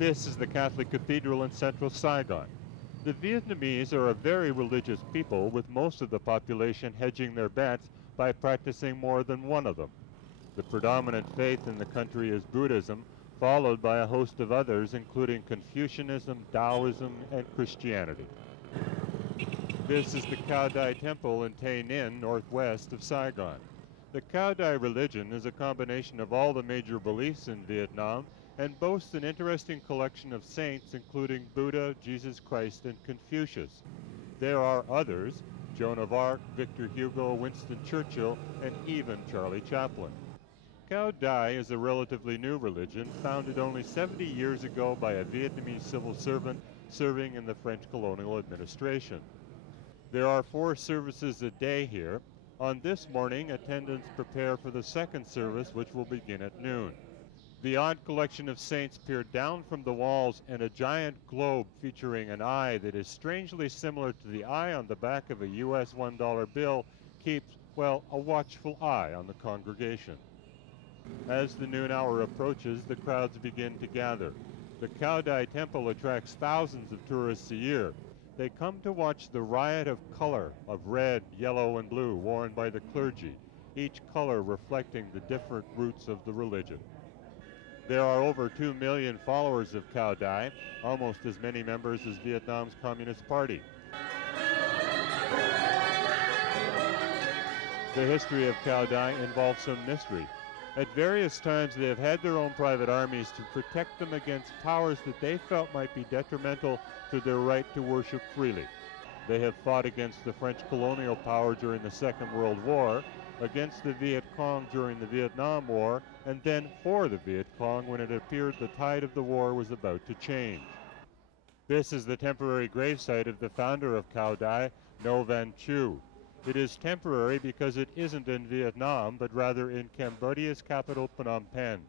This is the Catholic Cathedral in central Saigon. The Vietnamese are a very religious people, with most of the population hedging their bets by practicing more than one of them. The predominant faith in the country is Buddhism, followed by a host of others, including Confucianism, Taoism, and Christianity. This is the Cao Dai Temple in Tay Ninh, northwest of Saigon. The Cao Dai religion is a combination of all the major beliefs in Vietnam and boasts an interesting collection of saints, including Buddha, Jesus Christ, and Confucius. There are others: Joan of Arc, Victor Hugo, Winston Churchill, and even Charlie Chaplin. Cao Dai is a relatively new religion, founded only 70 years ago by a Vietnamese civil servant serving in the French colonial administration. There are 4 services a day here. On this morning, attendants prepare for the second service, which will begin at noon. The odd collection of saints peer down from the walls, and a giant globe featuring an eye that is strangely similar to the eye on the back of a US $1 bill keeps, well, a watchful eye on the congregation. As the noon hour approaches, the crowds begin to gather. The Cao Dai Temple attracts thousands of tourists a year. They come to watch the riot of color of red, yellow, and blue worn by the clergy, each color reflecting the different roots of the religion. There are over 2 million followers of Cao Dai, almost as many members as Vietnam's Communist Party. The history of Cao Dai involves some mystery. At various times, they have had their own private armies to protect them against powers that they felt might be detrimental to their right to worship freely. They have fought against the French colonial power during the Second World War, against the Viet Cong during the Vietnam War, and then for the Viet Cong when it appeared the tide of the war was about to change. This is the temporary gravesite of the founder of Cao Dai, No Van Chu. It is temporary because it isn't in Vietnam, but rather in Cambodia's capital, Phnom Penh.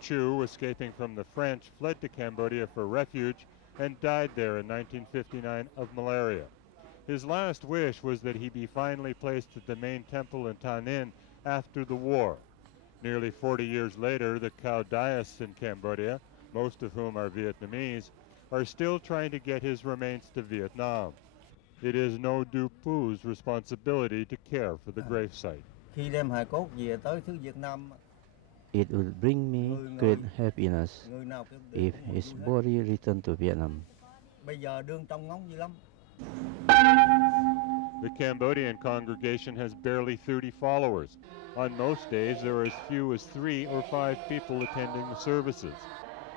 Chu, escaping from the French, fled to Cambodia for refuge and died there in 1959 of malaria. His last wish was that he be finally placed at the main temple in Tay Ninh after the war. Nearly 40 years later, the Cao Daists in Cambodia, most of whom are Vietnamese, are still trying to get his remains to Vietnam. It is No Du Phu's responsibility to care for the gravesite. It would bring me great happiness if his body returned to Vietnam. The Cambodian congregation has barely 30 followers. On most days, there are as few as 3 or 5 people attending the services.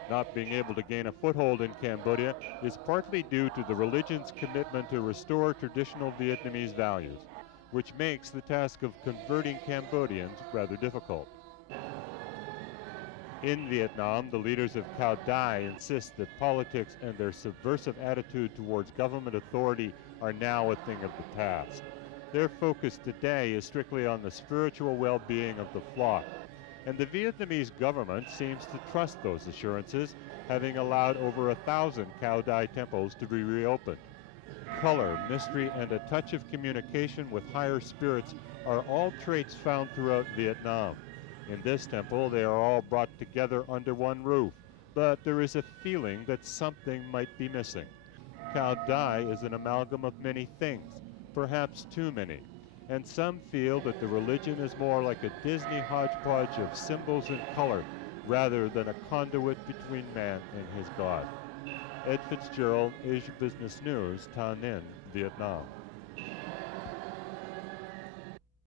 Not being able to gain a foothold in Cambodia is partly due to the religion's commitment to restore traditional Vietnamese values, which makes the task of converting Cambodians rather difficult. In Vietnam, the leaders of Cao Dai insist that politics and their subversive attitude towards government authority are now a thing of the past. Their focus today is strictly on the spiritual well-being of the flock, and the Vietnamese government seems to trust those assurances, having allowed over 1,000 Cao Dai temples to be reopened. Color, mystery, and a touch of communication with higher spirits are all traits found throughout Vietnam. In this temple, they are all brought together under one roof, but there is a feeling that something might be missing. Cao Dai is an amalgam of many things, perhaps too many, and some feel that the religion is more like a Disney hodgepodge of symbols and color rather than a conduit between man and his God. Ed Fitzgerald, Asia Business News, Tay Ninh, Vietnam.